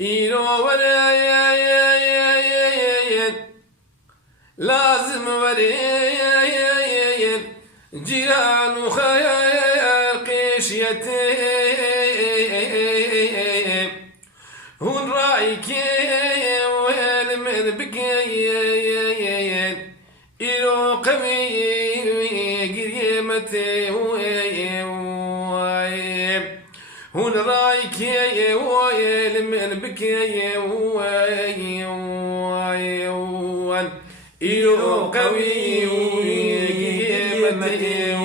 إيرو ورين لازم ورين جيران وخير قشيتي هون رايكي والمن بكين إيرو قوي قريمتي هون رايكي والمن بكين إيرو قوي قريمتي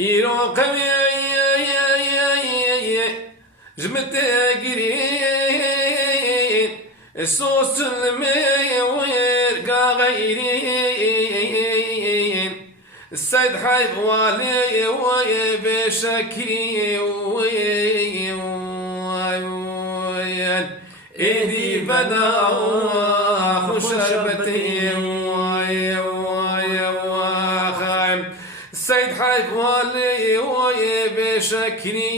إيرو قوي جمت قرين الصوص المي ويرقى غيرين السيد حيب والي ويبشكي إيدي بدا خشبتي السيد حيب والي ويبشكي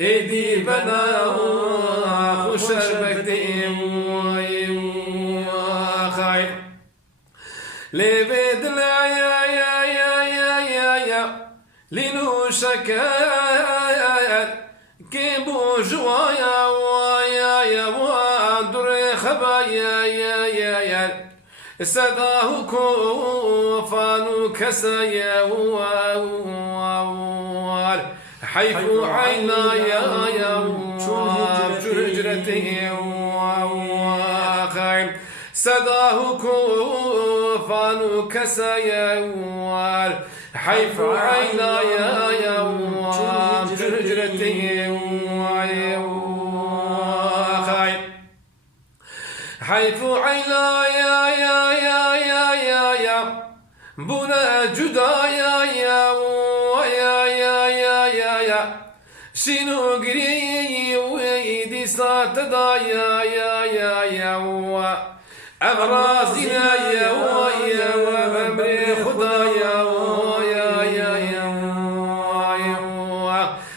إيدي بدا خشبتي لبيد لا يا لينو شكايا كيبو جوايا ويا وادر خبايا يا سداه كوفان كسايا حيث عينايا هجرتي سداه كوفان كسايا حيث عينايا هجرتي حيث عينايا بنا جدايا شنو قري ويدي ساتدايا أبرازنا يا وممري خدايا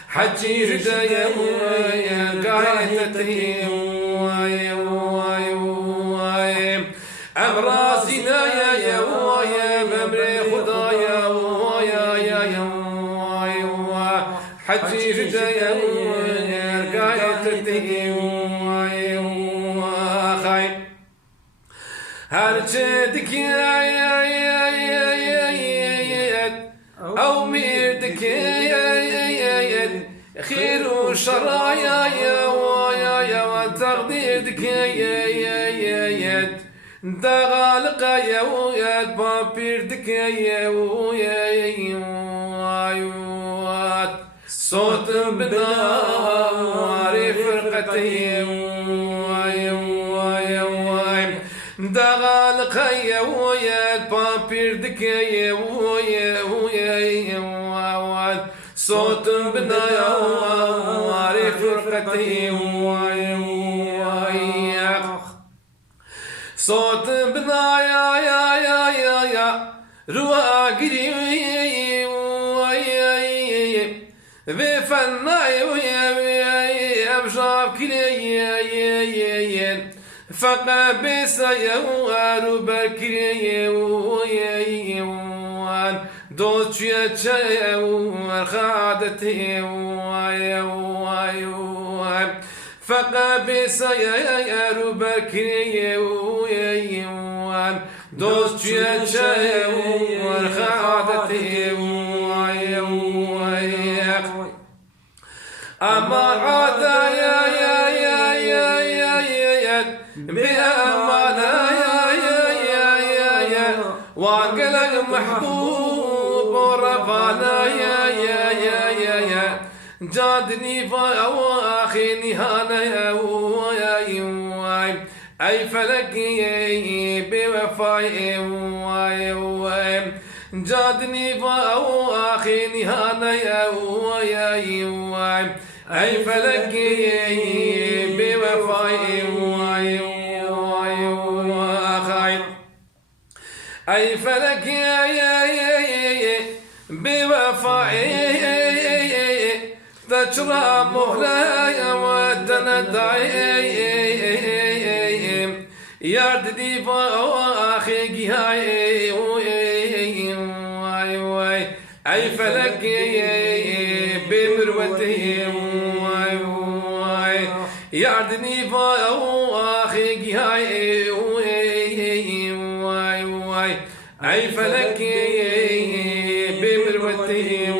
حجي جدايا قايتتي أبرازنا يا وممري خدايا حجي جدايا قايتتي هرجدك أو ميردك خير وشرايا وتقديرك دغالق يا بابيردك صوت بدار فرقتي دغال خيا ويا البابير دكيا ويا صوت بنايا واري فرقتي صوت بنايا يا رواقري بفناي ويا بجاب كلي فقا بيسا وارو بكري دوتشيا تشايا وخادتي فقا بيسا يارو بكري دوتشيا تشايا وخادتي أما عادا بأمانة وانقلق محبوب ورفانا جادني فأواخي نهانا أي فلكي بوفاي جادني فأواخي نهانا أي فلكي بوفاي أي فلك بوفائي تجرى مهلاي وتندعي يردني باخي جهاي واي واي اي فلك بمروتي واي واي يردني باخي جهاي واي واي اي فلك بمروتي